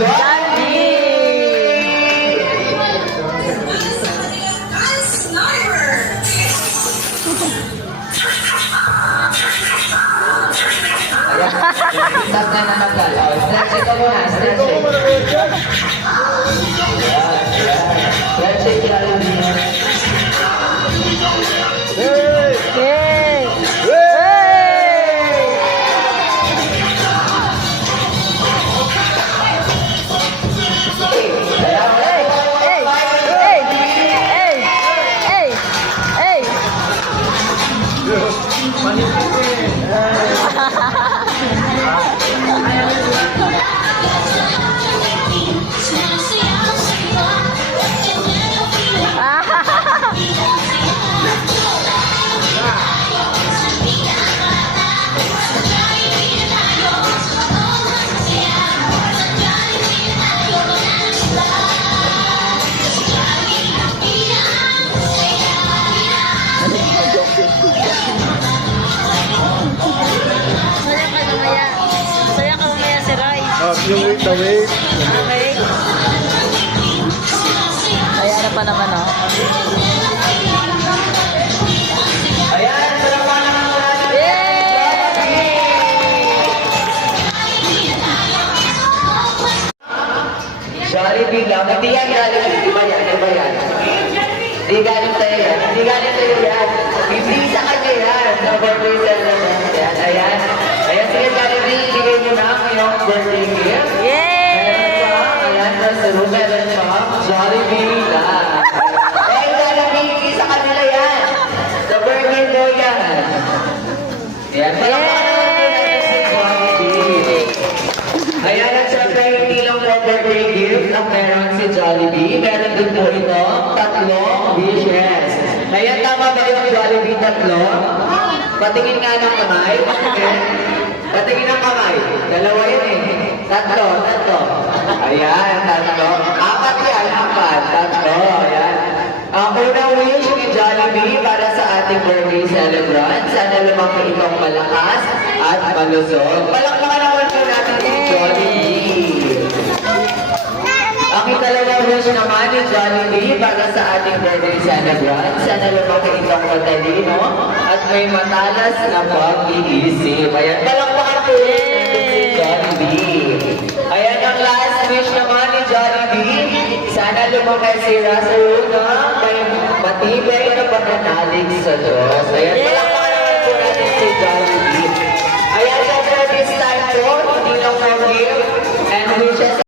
Stop na naman ka. Stretch ito muna. Stretch it. Stretch it lalo niya. Hey! Hey! Yung wait the wait. Okay. Kaya na pa naman, oh. Ayan, salamat naman natin. Yay! Jollibee lang. Hindi yan Jollibee. Di ba yan? Di ba yan? Di galing sa'yo yan. Di galing sa'yo yan. Hindi sa kanya yan. Sa birthday celebration yan. Ayan. Ayan, sige Jollibee. Ibigay mo na ang iyong birthday gift. Ayan, nasa room. Meron siya. Jollibee lang. Eh, Jollibee. Sa kanila yan. Sa birthday daw yan. Ayan. Palakpakan naman po natin si Jollibee. Ayan, at syempre, hindi lang po birthday gift ang meron si Jollibee. Meron din po ito, tatlong wishes. Ayan, tama ba yung Jollibee tatlo? Patingin nga ng kamay. Patingin ng kamay. Dalawa yun eh. Tatlo. Ayan, tatlo. Apat yan, apat. Tatlo, ayan. Ang unang wish ni Jollibee para sa ating birthday celebrant. Sana lumaki itong malakas at malusog. Palakpakan naman po natin si Jollibee. Ang ikalawang wish naman ni Jollibee para sa ating birthday celebrant. Sana lumaki itong matalino at may matalas na pag-iisip. Ayan, palakpakan po natin si Jollibee. Ayan ang last wish naman ni Jollibee. Sana lumaki si Russell na may matibay na pananalig sa Diyos. Ayan, palakpakan naman po natin si Jollibee. Ayan, so for this time po, hindi lang for gift and wishes